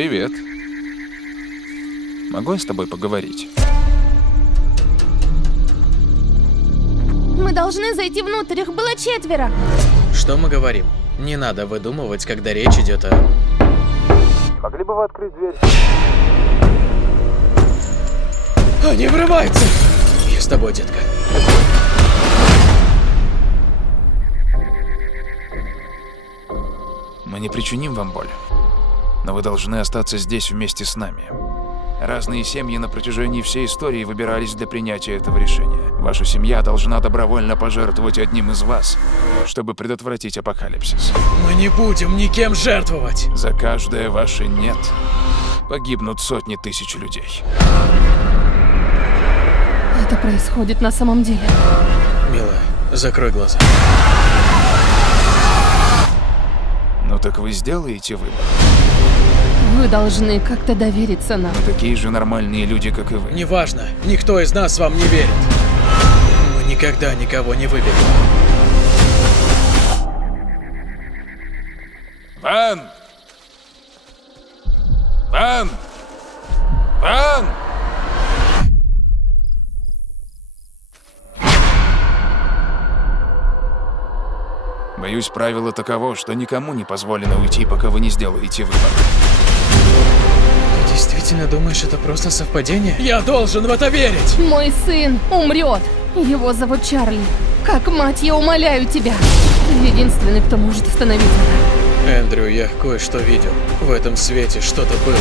Привет. Могу я с тобой поговорить? Мы должны зайти внутрь, их было 4. Что мы говорим? Не надо выдумывать, когда речь идет о... Могли бы вы открыть дверь? Они врываются! Я с тобой, детка. Мы не причиним вам боль, но вы должны остаться здесь вместе с нами. Разные семьи на протяжении всей истории выбирались для принятия этого решения. Ваша семья должна добровольно пожертвовать одним из вас, чтобы предотвратить апокалипсис. Мы не будем никем жертвовать! За каждое ваше «нет» погибнут сотни тысяч людей. Это происходит на самом деле. Милая, закрой глаза. Ну так вы сделаете выбор. Вы должны как-то довериться нам. Мы такие же нормальные люди, как и вы. Неважно, никто из нас вам не верит. Мы никогда никого не выберем. Ван! Ван! Ван! Боюсь, правило таково, что никому не позволено уйти, пока вы не сделаете выбор. Ты действительно думаешь, это просто совпадение? Я должен в это верить! Мой сын умрет. Его зовут Чарли. Как мать, я умоляю тебя. Ты единственный, кто может остановить это. Эндрю, я кое-что видел. В этом свете что-то было.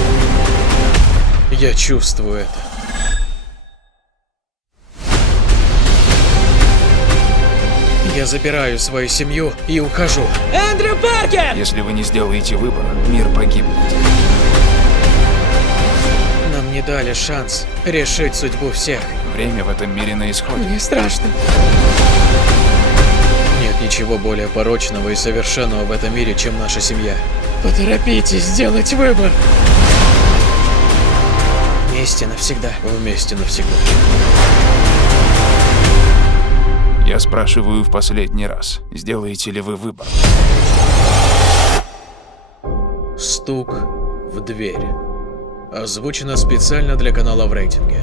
Я чувствую это. Я забираю свою семью и ухожу. Эндрю Паркер! Если вы не сделаете выбор, мир погибнет. Нам не дали шанс решить судьбу всех. Время в этом мире на исходе. Мне страшно. Нет ничего более порочного и совершенного в этом мире, чем наша семья. Поторопитесь сделать выбор. Вместе навсегда. Вместе навсегда. Я спрашиваю в последний раз, сделаете ли вы выбор? Стук в дверь. Озвучено специально для канала в рейтинге.